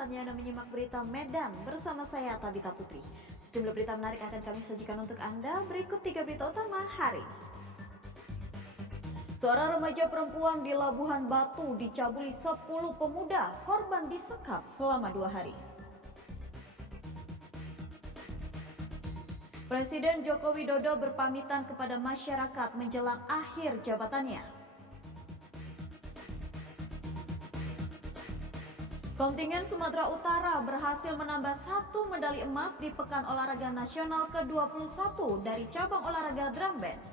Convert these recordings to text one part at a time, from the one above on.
saatnya Anda menyimak berita Medan bersama saya Tabita Putri. Sejumlah berita menarik akan kami sajikan untuk Anda. Berikut 3 berita utama hari ini. Seorang remaja perempuan di Labuhan Batu dicabuli 10 pemuda, korban disekap selama 2 hari. Presiden Joko Widodo berpamitan kepada masyarakat menjelang akhir jabatannya. Kontingen Sumatera Utara berhasil menambah 1 medali emas di Pekan Olahraga Nasional ke-21 dari cabang olahraga drum band.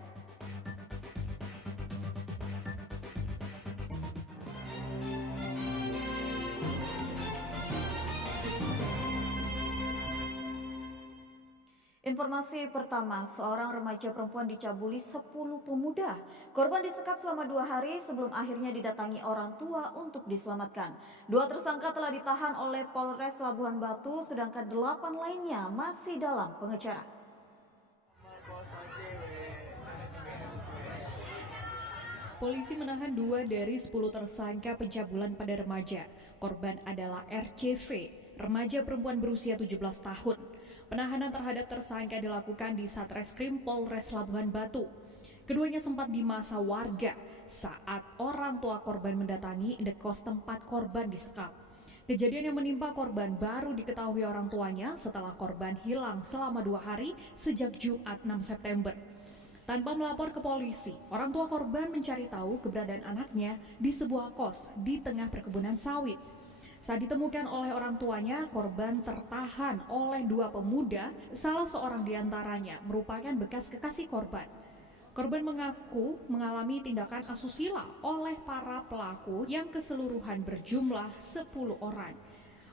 Informasi pertama, seorang remaja perempuan dicabuli 10 pemuda. Korban disekap selama 2 hari sebelum akhirnya didatangi orang tua untuk diselamatkan. 2 tersangka telah ditahan oleh Polres Labuhan Batu, sedangkan 8 lainnya masih dalam pengejaran. Polisi menahan 2 dari 10 tersangka pencabulan pada remaja. Korban adalah RCV, remaja perempuan berusia 17 tahun. Penahanan terhadap tersangka dilakukan di Satreskrim Polres Labuhan Batu. Keduanya sempat dimasa warga saat orang tua korban mendatangi indekos tempat korban disekap. Kejadian yang menimpa korban baru diketahui orang tuanya setelah korban hilang selama 2 hari sejak Jumat 6 September. Tanpa melapor ke polisi, orang tua korban mencari tahu keberadaan anaknya di sebuah kos di tengah perkebunan sawit. Saat ditemukan oleh orang tuanya, korban tertahan oleh 2 pemuda, salah seorang diantaranya merupakan bekas kekasih korban. Korban mengaku mengalami tindakan asusila oleh para pelaku yang keseluruhan berjumlah 10 orang.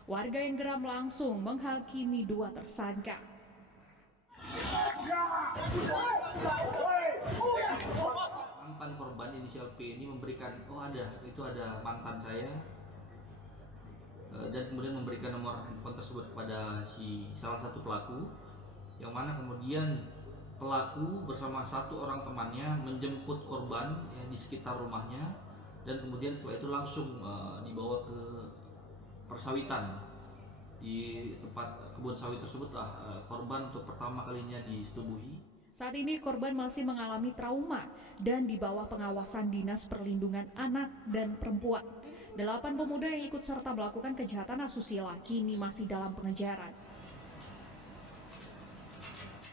Warga yang geram langsung menghakimi 2 tersangka. Mantan korban inisial P ini memberikan, itu ada mantan saya, dan kemudian memberikan nomor handphone tersebut kepada salah satu pelaku, yang mana kemudian pelaku bersama 1 orang temannya menjemput korban di sekitar rumahnya, dan kemudian setelah itu langsung dibawa ke persawitan. Di tempat kebun sawit tersebutlah korban untuk pertama kalinya disetubuhi. Saat ini korban masih mengalami trauma dan di bawah pengawasan Dinas Perlindungan Anak dan Perempuan. 8 pemuda yang ikut serta melakukan kejahatan asusila kini masih dalam pengejaran.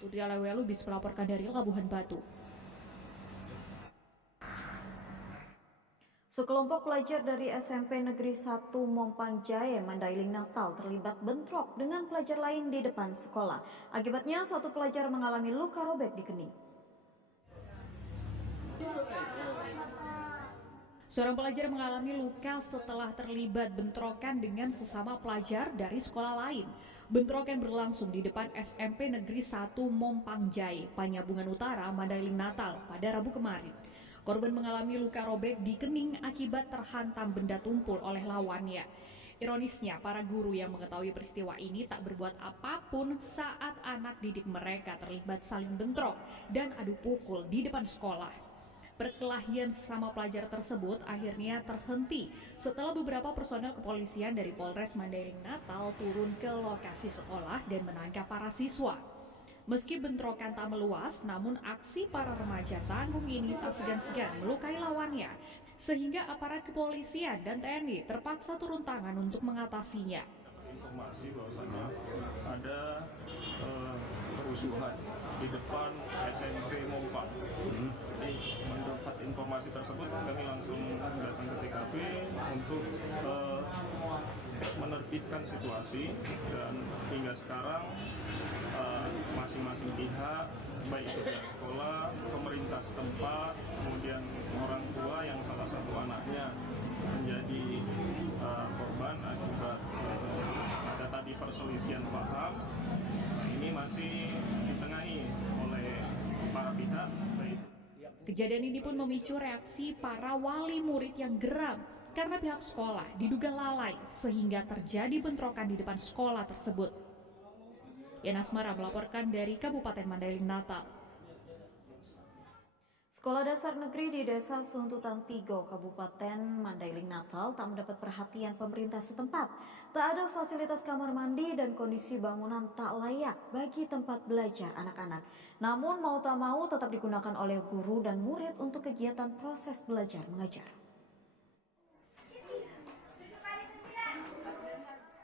Putri Alewelu bisa melaporkan dari Labuhan Batu. Sekelompok pelajar dari SMP Negeri 1 Mompang Jaya, Mandailing Natal terlibat bentrok dengan pelajar lain di depan sekolah. Akibatnya 1 pelajar mengalami luka robek di kening. Seorang pelajar mengalami luka setelah terlibat bentrokan dengan sesama pelajar dari sekolah lain. Bentrokan berlangsung di depan SMP Negeri 1 Mompang Jaya, Panyabungan Utara, Mandailing Natal pada Rabu kemarin. Korban mengalami luka robek di kening akibat terhantam benda tumpul oleh lawannya. Ironisnya, para guru yang mengetahui peristiwa ini tak berbuat apapun saat anak didik mereka terlibat saling bentrok dan adu pukul di depan sekolah. Perkelahian sama pelajar tersebut akhirnya terhenti setelah beberapa personel kepolisian dari Polres Mandailing Natal turun ke lokasi sekolah dan menangkap para siswa. Meski bentrokan tak meluas, namun aksi para remaja tanggung ini tak segan-segan melukai lawannya, sehingga aparat kepolisian dan TNI terpaksa turun tangan untuk mengatasinya. Informasi bahwasanya ada kerusuhan di depan SMP Mompang. Jadi mendapat informasi tersebut kami langsung datang ke TKP untuk menertibkan situasi, dan hingga sekarang masing-masing pihak, baik itu pihak sekolah, pemerintah setempat, kemudian orang tua yang salah satu anaknya menjadi korban akibat ada tadi perselisihan paham, ini masih ditengahi oleh para pihak. Kejadian ini pun memicu reaksi para wali murid yang geram karena pihak sekolah diduga lalai sehingga terjadi bentrokan di depan sekolah tersebut. Yana Asmara melaporkan dari Kabupaten Mandailing Natal. Sekolah dasar negeri di Desa Suntutan Tigo, Kabupaten Mandailing Natal tak mendapat perhatian pemerintah setempat. Tak ada fasilitas kamar mandi dan kondisi bangunan tak layak bagi tempat belajar anak-anak. Namun mau tak mau tetap digunakan oleh guru dan murid untuk kegiatan proses belajar mengajar.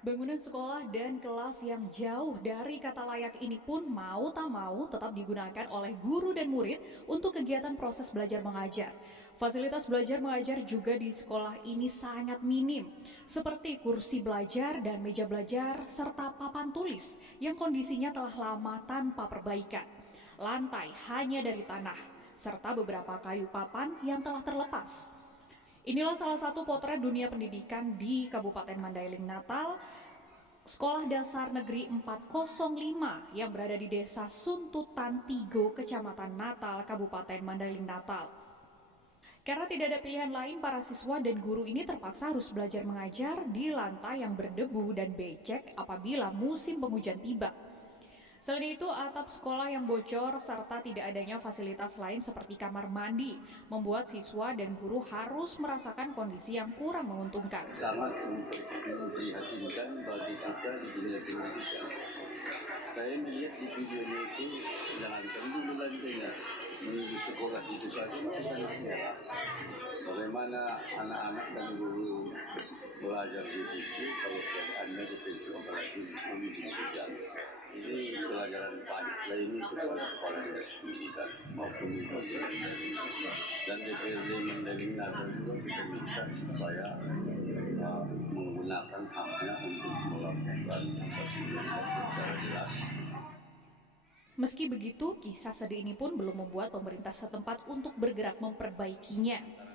Bangunan sekolah dan kelas yang jauh dari kata layak ini pun mau tak mau tetap digunakan oleh guru dan murid untuk kegiatan proses belajar mengajar. Fasilitas belajar mengajar juga di sekolah ini sangat minim, seperti kursi belajar dan meja belajar serta papan tulis yang kondisinya telah lama tanpa perbaikan. Lantai hanya dari tanah, serta beberapa kayu papan yang telah terlepas. Inilah salah satu potret dunia pendidikan di Kabupaten Mandailing Natal, Sekolah Dasar Negeri 405 yang berada di Desa Suntutan Tigo, Kecamatan Natal, Kabupaten Mandailing Natal. Karena tidak ada pilihan lain, para siswa dan guru ini terpaksa harus belajar mengajar di lantai yang berdebu dan becek apabila musim penghujan tiba. Selain itu, atap sekolah yang bocor serta tidak adanya fasilitas lain seperti kamar mandi membuat siswa dan guru harus merasakan kondisi yang kurang menguntungkan. Sangat memprihatinkan bagi kita di dunia pendidikan. Saya melihat di videonya itu, jangankan dulu lantainya, menuju sekolah itu saja sangat heran. Bagaimana anak-anak dan guru belajar di situ kalau keadaannya begitu, apalagi musim hujan. Ini pelajaran panik lainnya kepada kepala dinas pendidikan maupun dan DPRD Mandailing Natal juga kita minta supaya menggunakan haknya untuk melakukan secara jelas. Meski begitu, kisah sedih ini pun belum membuat pemerintah setempat untuk bergerak memperbaikinya.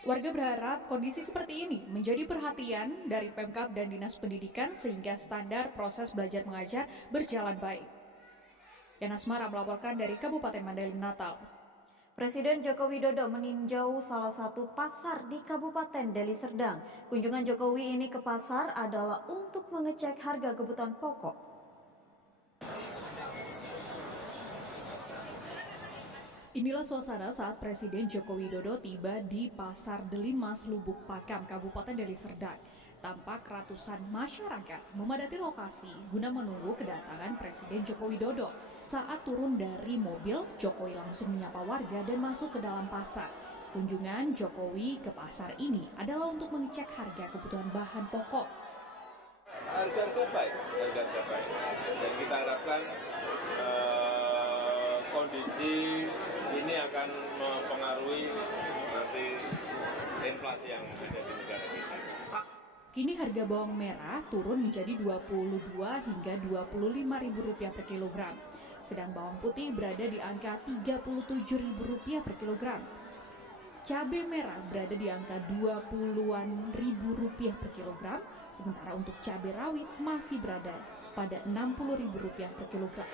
Warga berharap kondisi seperti ini menjadi perhatian dari Pemkab dan Dinas Pendidikan sehingga standar proses belajar mengajar berjalan baik. Yana Asmara melaporkan dari Kabupaten Mandailing Natal. Presiden Joko Widodo meninjau salah satu pasar di Kabupaten Deli Serdang. Kunjungan Jokowi ini ke pasar adalah untuk mengecek harga kebutuhan pokok. Inilah suasana saat Presiden Joko Widodo tiba di Pasar Delimas, Lubuk Pakam, Kabupaten Deli Serdang. Tampak ratusan masyarakat memadati lokasi guna menunggu kedatangan Presiden Joko Widodo. Saat turun dari mobil, Jokowi langsung menyapa warga dan masuk ke dalam pasar. Kunjungan Jokowi ke pasar ini adalah untuk mengecek harga kebutuhan bahan pokok. Harga baik. Dan kita harapkan kondisi ini akan mempengaruhi nanti inflasi yang ada di negara kita. Kini harga bawang merah turun menjadi Rp22 hingga Rp25.000 per kilogram. Sedang bawang putih berada di angka Rp37.000 per kilogram. Cabai merah berada di angka Rp20.000 per kilogram, sementara untuk cabai rawit masih berada pada Rp60.000 per kilogram.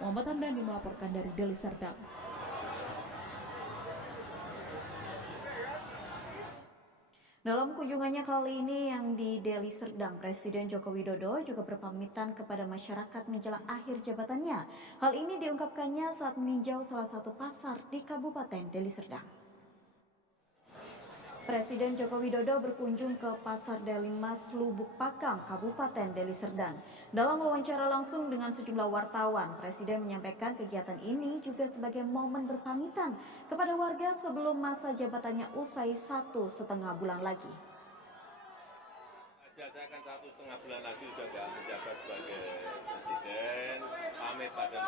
Muhammad Hamdani melaporkan dari Deli Serdang. Dalam kunjungannya kali ini yang di Deli Serdang, Presiden Joko Widodo juga berpamitan kepada masyarakat menjelang akhir jabatannya. Hal ini diungkapkannya saat meninjau salah satu pasar di Kabupaten Deli Serdang. Presiden Joko Widodo berkunjung ke Pasar Delimas, Lubuk Pakam, Kabupaten Deli Serdang. Dalam wawancara langsung dengan sejumlah wartawan, Presiden menyampaikan kegiatan ini juga sebagai momen berpamitan kepada warga sebelum masa jabatannya usai 1,5 bulan lagi. Saya akan 1,5 bulan lagi sudah nggak menjabat sebagai presiden, pamit pada